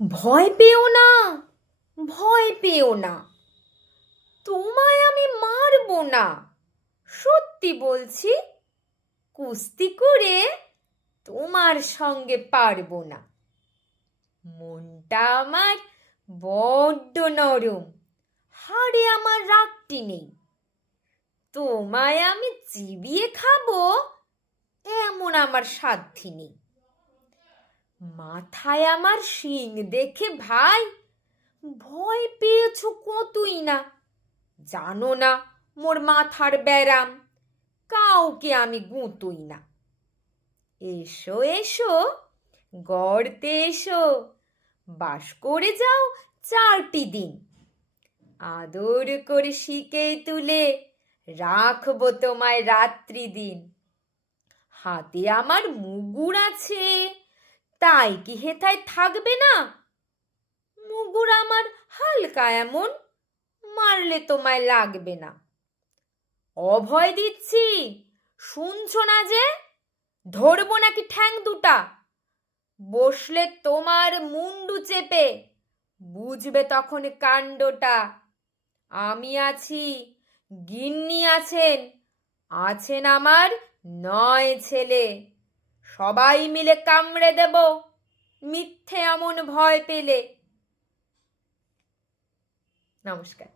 ভয় পেও না, ভয় পেও না, তোমায় আমি মারবো না। সত্যি বলছি, কুস্তি করে তোমার সঙ্গে পারবো না। মনটা আমার বড্ড নরম, হাড়ে আমার রাগটি নেই। তোমায় আমি চিবিয়ে খাবো এমন আমার সাধ্যি নেই। মাথায় আমার শিং দেখে ভাই ভয় পেয়েছো কতই না। জানো না মোর মাথার ব্যারাম, কাউকে আমি গুঁতোই না। এসো এসো, গর্তে এসো, বাস করে যাও 4টি দিন। আদর করে শিকে তুলে রাখবো তোমায় রাত্রি দিন। হাতে আমার মুগুর আছে, তাই কি হেথায় থাকবে না? মুগুর আমার হালকা এমন, মারলে তোমায় লাগবে না। অভয় দিচ্ছি, শুনছো না যে? ধরবো নাকি ঠ্যাং দুটা? বসলে তোমার মুন্ডু চেপে, বুঝবে তখন কাণ্ডটা। আমি আছি, গিন্নি আছেন, আছেন আমার 9 ছেলে। সবাই মিলে কামড়ে দেব মিথ্যে এমন ভয় পেলে। নমস্কার।